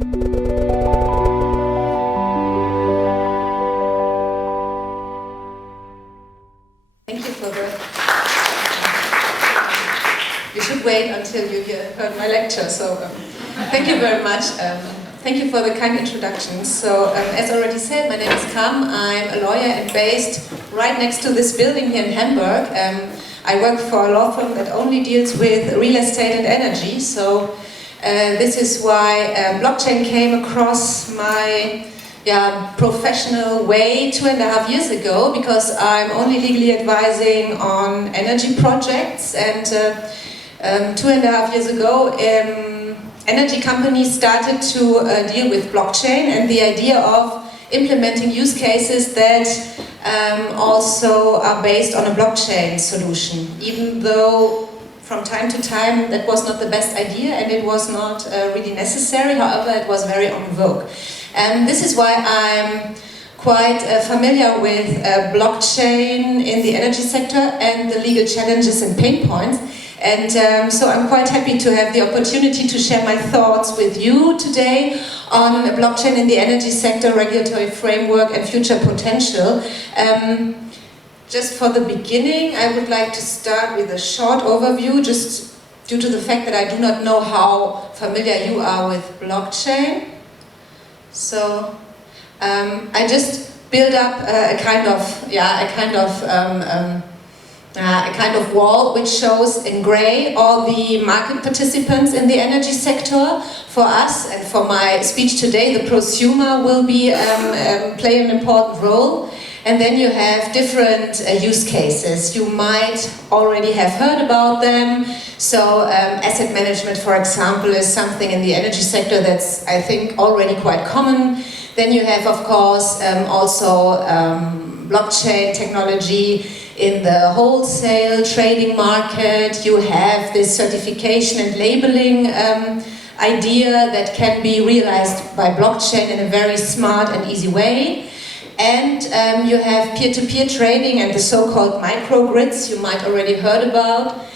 Thank you for the... You should wait until you heard my lecture, so thank you very much. Thank you for the kind introduction. So, as already said, my name is Carmen. I'm a lawyer and based right next to this building here in Hamburg. I work for a law firm that only deals with real estate and energy. So, this is why blockchain came across my professional way 2.5 years ago, because I'm only legally advising on energy projects, and 2.5 years ago energy companies started to deal with blockchain and the idea of implementing use cases that also are based on a blockchain solution, even though from time to time that was not the best idea and it was not really necessary. However, it was very en vogue. And this is why I'm quite familiar with blockchain in the energy sector and the legal challenges and pain points. And so I'm quite happy to have the opportunity to share my thoughts with you today on blockchain in the energy sector, regulatory framework and future potential. Just for the beginning, I would like to start with a short overview, just due to the fact that I do not know how familiar you are with blockchain. So I just build up a kind of wall which shows in grey all the market participants in the energy sector. For us and for my speech today, the prosumer will be play an important role. And then you have different use cases. You might already have heard about them. So asset management, for example, is something in the energy sector that's, I think, already quite common. Then you have, of course, also blockchain technology in the wholesale trading market. You have this certification and labeling idea that can be realized by blockchain in a very smart and easy way. And you have peer-to-peer trading and the so-called microgrids you might already heard about.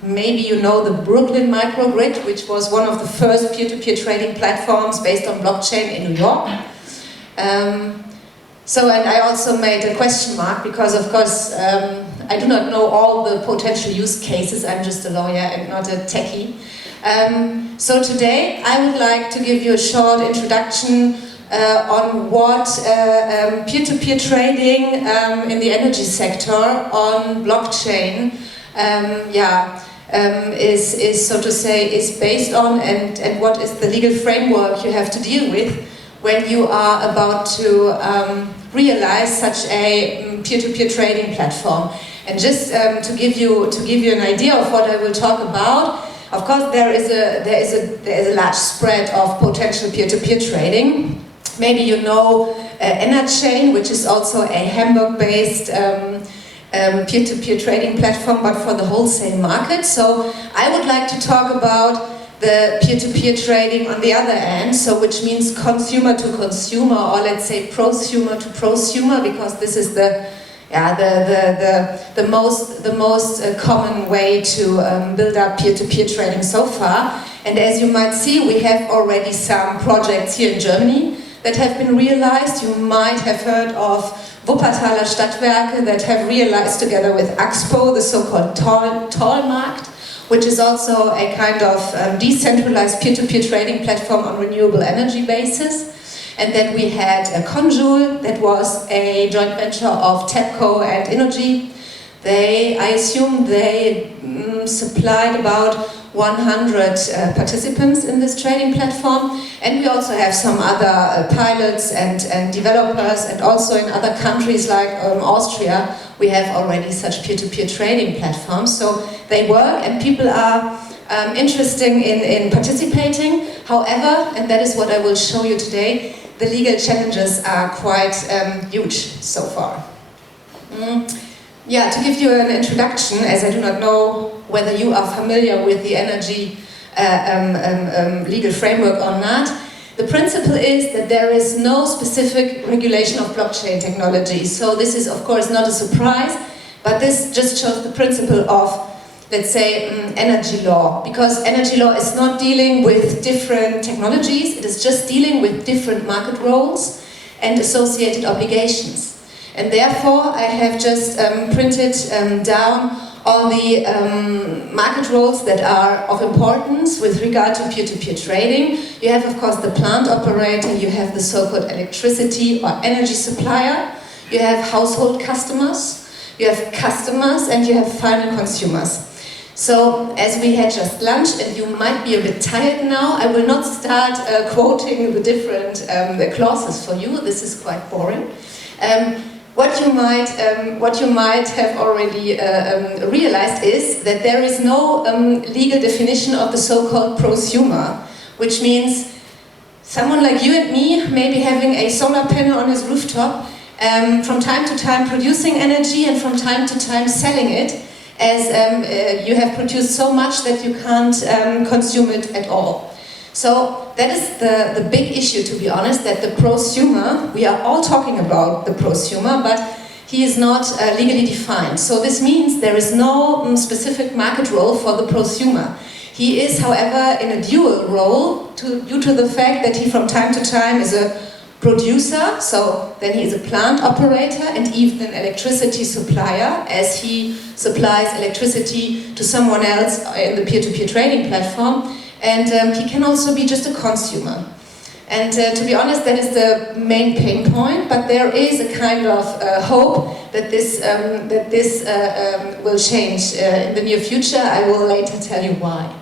Maybe you know the Brooklyn microgrid, which was one of the first peer-to-peer trading platforms based on blockchain in New York. And I also made a question mark because, of course, I do not know all the potential use cases. I'm just a lawyer and not a techie. So today I would like to give you a short introduction on what peer-to-peer trading in the energy sector on blockchain is so to say is based on, and what is the legal framework you have to deal with when you are about to realize such a peer-to-peer trading platform. And just to give you an idea of what I will talk about, of course there is a large spread of potential peer-to-peer trading. Maybe you know Enerchain, which is also a Hamburg-based peer-to-peer trading platform, but for the wholesale market. So I would like to talk about the peer-to-peer trading on the other end, so which means consumer to consumer, or let's say prosumer to prosumer, because this is the most common way to build up peer-to-peer trading so far. And as you might see, we have already some projects here in Germany that have been realized. You might have heard of Wuppertaler Stadtwerke that have realized together with Axpo the so-called Tollmarkt, which is also a kind of decentralized peer-to-peer trading platform on renewable energy basis. And then we had a Conjoule that was a joint venture of TEPCO and Innogy. I assume they supplied about 100 participants in this trading platform, and we also have some other pilots and developers, and also in other countries like Austria we have already such peer-to-peer trading platforms. So they work and people are interested in participating. However, and that is what I will show you today, the legal challenges are quite huge so far. To give you an introduction, as I do not know whether you are familiar with the energy legal framework or not, the principle is that there is no specific regulation of blockchain technology. So this is of course not a surprise, but this just shows the principle of let's say, energy law, because energy law is not dealing with different technologies, it is just dealing with different market roles and associated obligations. And therefore, I have just printed down all the market roles that are of importance with regard to peer-to-peer trading. You have, of course, the plant operator, you have the so-called electricity or energy supplier, you have household customers, you have customers, and you have final consumers. So, as we had just lunch, and you might be a bit tired now, I will not start quoting the different clauses for you. This is quite boring. What you might have already realized is that there is no legal definition of the so-called prosumer, which means someone like you and me, maybe having a solar panel on his rooftop, from time to time producing energy and from time to time selling it, as you have produced so much that you can't consume it at all. So that is the big issue, to be honest, that the prosumer, we are all talking about the prosumer, but he is not legally defined. So this means there is no specific market role for the prosumer. He is, however, in a dual role due to the fact that he from time to time is a producer, so then he is a plant operator and even an electricity supplier, as he supplies electricity to someone else in the peer-to-peer trading platform, and he can also be just a consumer. And to be honest, that is the main pain point, but there is a kind of hope that this will change in the near future. I will later tell you why.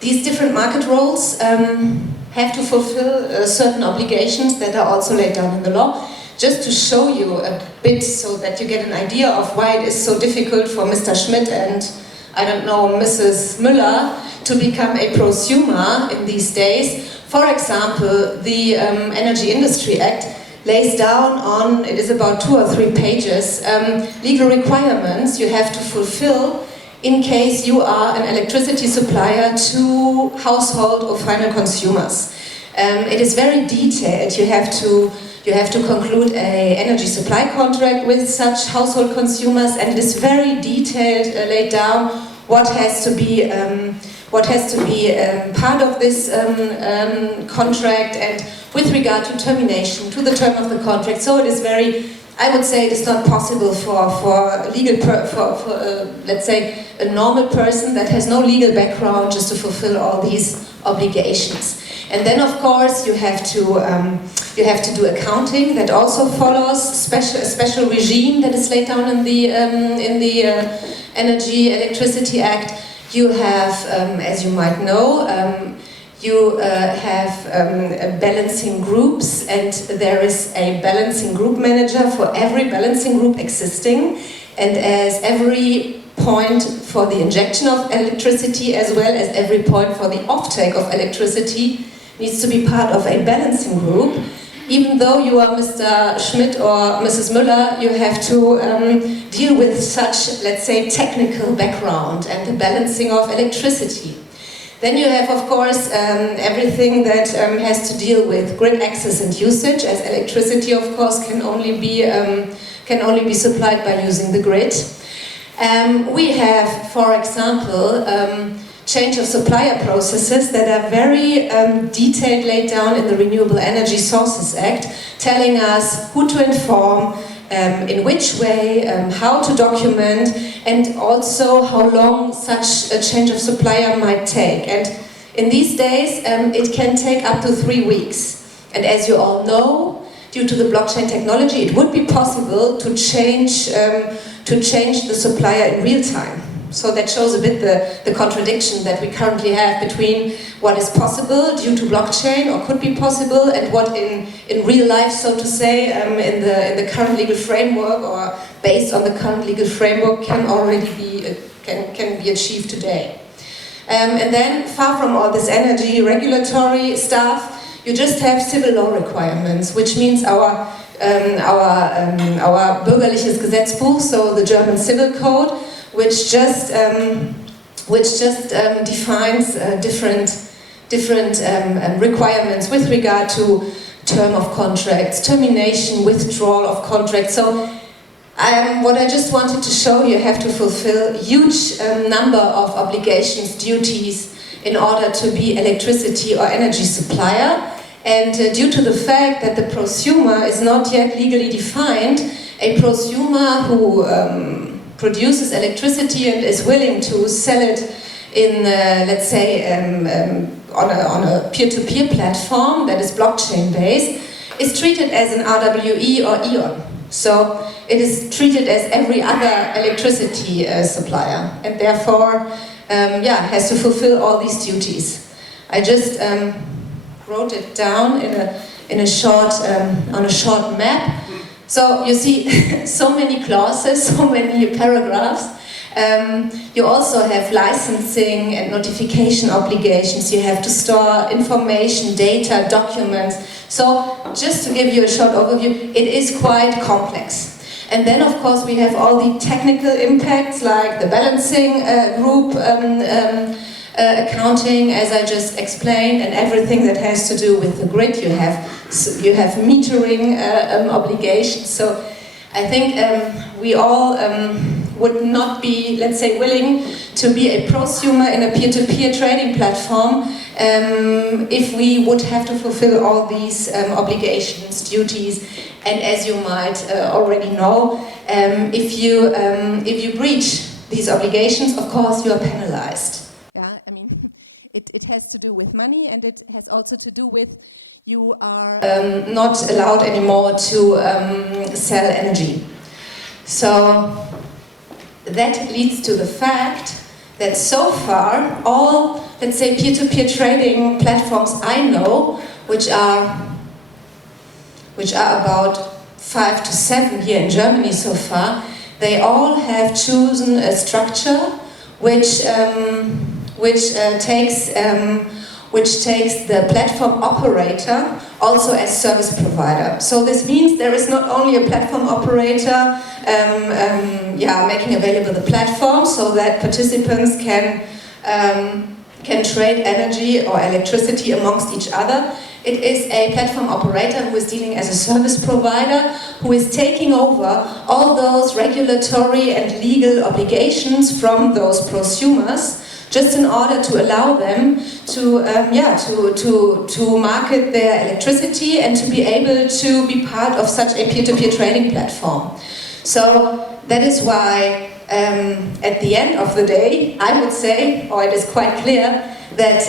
These different market roles have to fulfill certain obligations that are also laid down in the law. Just to show you a bit so that you get an idea of why it is so difficult for Mr. Schmidt and, I don't know, Mrs. Müller to become a prosumer in these days. For example, the Energy Industry Act lays down on, it is about 2 or 3 pages, legal requirements you have to fulfill in case you are an electricity supplier to household or final consumers. It is very detailed. You have to conclude an energy supply contract with such household consumers, and it is very detailed, laid down what has to be part of this contract, and with regard to termination, to the term of the contract. So it is very, I would say it is not possible for let's say, a normal person that has no legal background just to fulfill all these obligations. And then, of course, you have to do accounting. That also follows a special regime that is laid down in the Energy Electricity Act. You have, as you might know, you have balancing groups, and there is a balancing group manager for every balancing group existing, and as every point for the injection of electricity as well as every point for the offtake of electricity needs to be part of a balancing group. Even though you are Mr. Schmidt or Mrs. Müller, you have to deal with such, let's say, technical background and the balancing of electricity. Then you have, of course, everything that has to deal with grid access and usage, as electricity, of course, can only be supplied by using the grid. We have, for example, change of supplier processes that are very detailed, laid down in the Renewable Energy Sources Act, telling us who to inform, in which way, how to document, and also how long such a change of supplier might take. And in these days, it can take up to 3 weeks. And as you all know, due to the blockchain technology, it would be possible to change the supplier in real time. So that shows a bit the contradiction that we currently have between what is possible due to blockchain, or could be possible, and what in real life, so to say, in the current legal framework, or based on the current legal framework, can already be achieved today. And then, far from all this energy regulatory stuff, you just have civil law requirements, which means our bürgerliches Gesetzbuch, so the German Civil Code, which just defines different requirements with regard to term of contracts, termination, withdrawal of contracts. So what I just wanted to show you have to fulfill huge number of obligations, duties, in order to be electricity or energy supplier. And due to the fact that the prosumer is not yet legally defined, a prosumer who produces electricity and is willing to sell it in, let's say, on a peer-to-peer platform that is blockchain based, is treated as an RWE or EON. So it is treated as every other electricity supplier, and therefore, has to fulfill all these duties. I just wrote it down in a short on a short map. So you see so many clauses, so many paragraphs. You also have licensing and notification obligations. You have to store information, data, documents. So just to give you a short overview, it is quite complex. And then of course we have all the technical impacts like the balancing group accounting, as I just explained, and everything that has to do with the grid. You have metering obligations. So I think we all would not be, let's say, willing to be a prosumer in a peer-to-peer trading platform if we would have to fulfill all these obligations, duties, and as you might already know, if you breach these obligations, of course, you are penalized. Yeah, I mean, it has to do with money, and it has also to do with you are not allowed anymore to sell energy. So that leads to the fact that so far all, let's say, peer-to-peer trading platforms I know, which are about 5 to 7 here in Germany so far, they all have chosen a structure which takes the platform operator also as service provider. So this means there is not only a platform operator making available the platform so that participants can trade energy or electricity amongst each other. It is a platform operator who is dealing as a service provider, who is taking over all those regulatory and legal obligations from those prosumers, just in order to allow them to market their electricity and to be able to be part of such a peer-to-peer trading platform. So that is why at the end of the day, I would say, or it is quite clear, that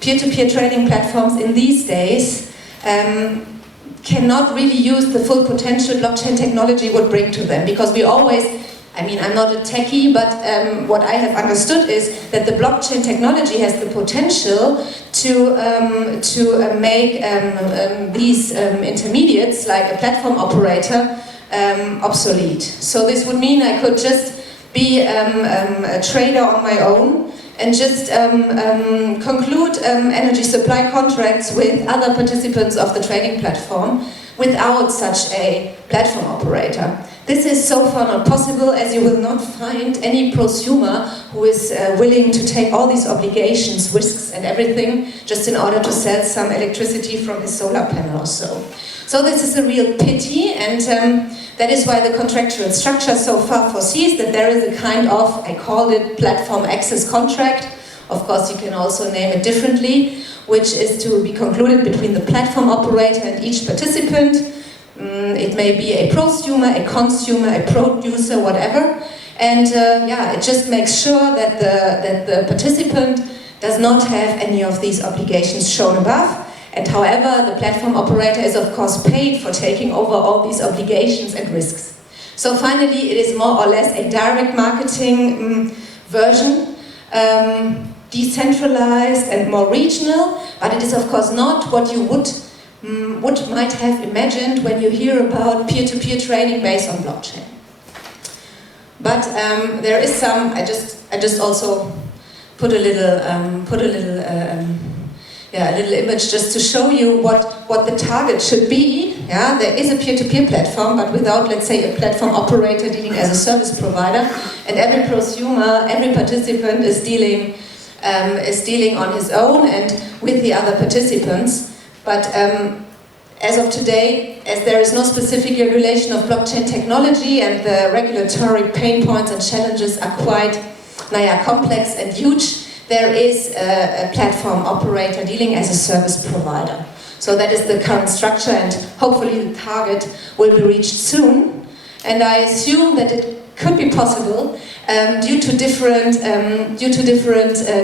peer-to-peer trading platforms in these days cannot really use the full potential blockchain technology would bring to them, because we always, I mean, I'm not a techie, but what I have understood is that the blockchain technology has the potential to make these intermediates, like a platform operator, obsolete. So this would mean I could just be a trader on my own and just conclude energy supply contracts with other participants of the trading platform without such a platform operator. This is so far not possible, as you will not find any prosumer who is willing to take all these obligations, risks and everything just in order to sell some electricity from his solar panel or so. So this is a real pity, and that is why the contractual structure so far foresees that there is a kind of, I called it platform access contract, of course you can also name it differently, which is to be concluded between the platform operator and each participant. It may be a prosumer, a consumer, a producer, whatever, and it just makes sure that the participant does not have any of these obligations shown above. And however, the platform operator is of course paid for taking over all these obligations and risks. So finally, it is more or less a direct marketing version, decentralized and more regional, but it is of course not what you might have imagined when you hear about peer-to-peer trading based on blockchain. But there is some. I just also put a little image just to show you what the target should be. Yeah, there is a peer-to-peer platform, but without, let's say, a platform operator dealing as a service provider, and every prosumer, every participant is dealing on his own and with the other participants. But as of today, as there is no specific regulation of blockchain technology and the regulatory pain points and challenges are quite complex and huge, there is a platform operator dealing as a service provider. So that is the current structure, and hopefully the target will be reached soon. And I assume that it could be possible due to different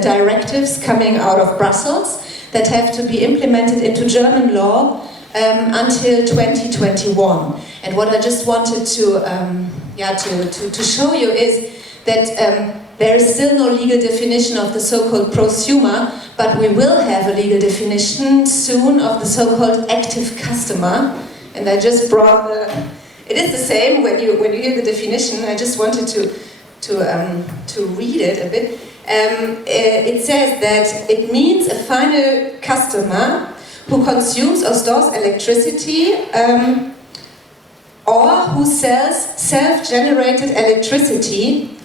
directives coming out of Brussels that have to be implemented into German law until 2021. And what I just wanted to show you is that there is still no legal definition of the so-called prosumer, but we will have a legal definition soon of the so-called active customer. And I just brought it is the same when you hear the definition. I just wanted to read it a bit. It says that it means a final customer who consumes or stores electricity or who sells self-generated electricity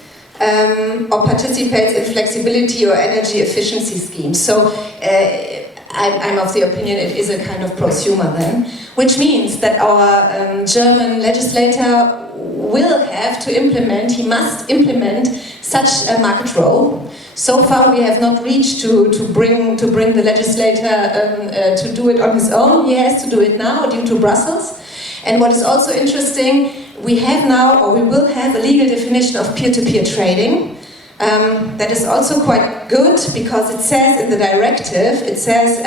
or participates in flexibility or energy efficiency schemes. So I'm of the opinion it is a kind of prosumer then, which means that our German legislator will have to implement, he must implement such a market role. So far we have not reached to bring the legislator to do it on his own. He has to do it now due to Brussels. And what is also interesting, we have now, or we will have, a legal definition of peer-to-peer trading. That is also quite good, because it says in the directive, it says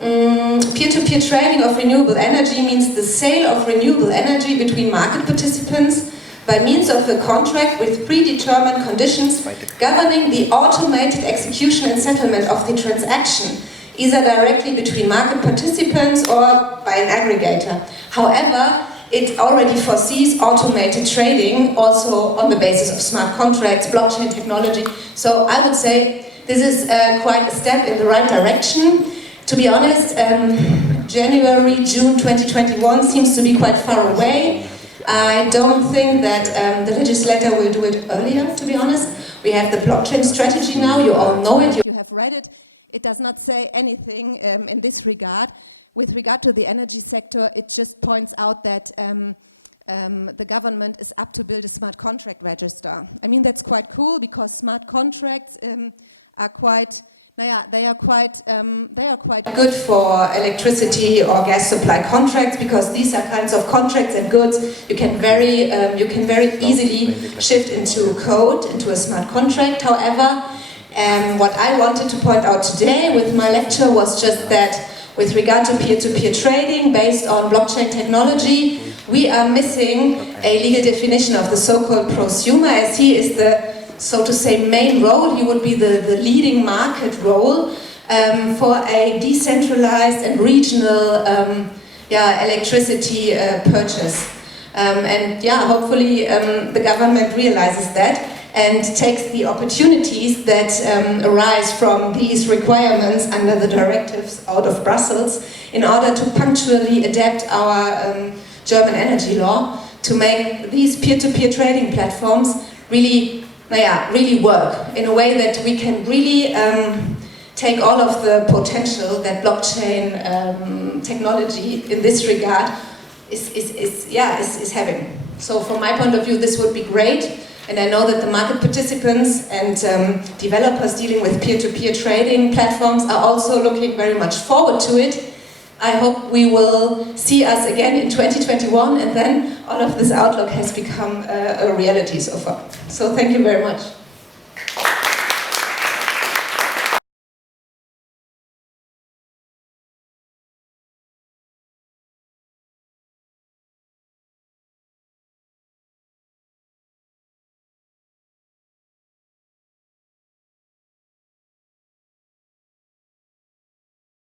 peer-to-peer trading of renewable energy means the sale of renewable energy between market participants by means of a contract with predetermined conditions governing the automated execution and settlement of the transaction, either directly between market participants or by an aggregator. However, it already foresees automated trading also on the basis of smart contracts, blockchain technology. So I would say this is quite a step in the right direction. To be honest, January, June 2021 seems to be quite far away. I don't think that the legislator will do it earlier, to be honest. We have the blockchain strategy now, you all know it, you have read it. It does not say anything in this regard. With regard to the energy sector, it just points out that the government is up to build a smart contract register. I mean, that's quite cool, because smart contracts are quite good for electricity or gas supply contracts, because these are kinds of contracts and goods you can very easily shift into code, into a smart contract. However, what I wanted to point out today with my lecture was just that with regard to peer-to-peer trading based on blockchain technology, we are missing a legal definition of the so-called prosumer, as he is the, so to say, main role. He would be the leading market role for a decentralized and regional electricity purchase. Hopefully the government realizes that and takes the opportunities that arise from these requirements under the directives out of Brussels in order to punctually adapt our German energy law to make these peer-to-peer trading platforms really work in a way that we can really take all of the potential that blockchain technology in this regard is having. So from my point of view, this would be great. And I know that the market participants and developers dealing with peer-to-peer trading platforms are also looking very much forward to it. I hope we will see us again in 2021, and then all of this outlook has become a reality so far. So thank you very much.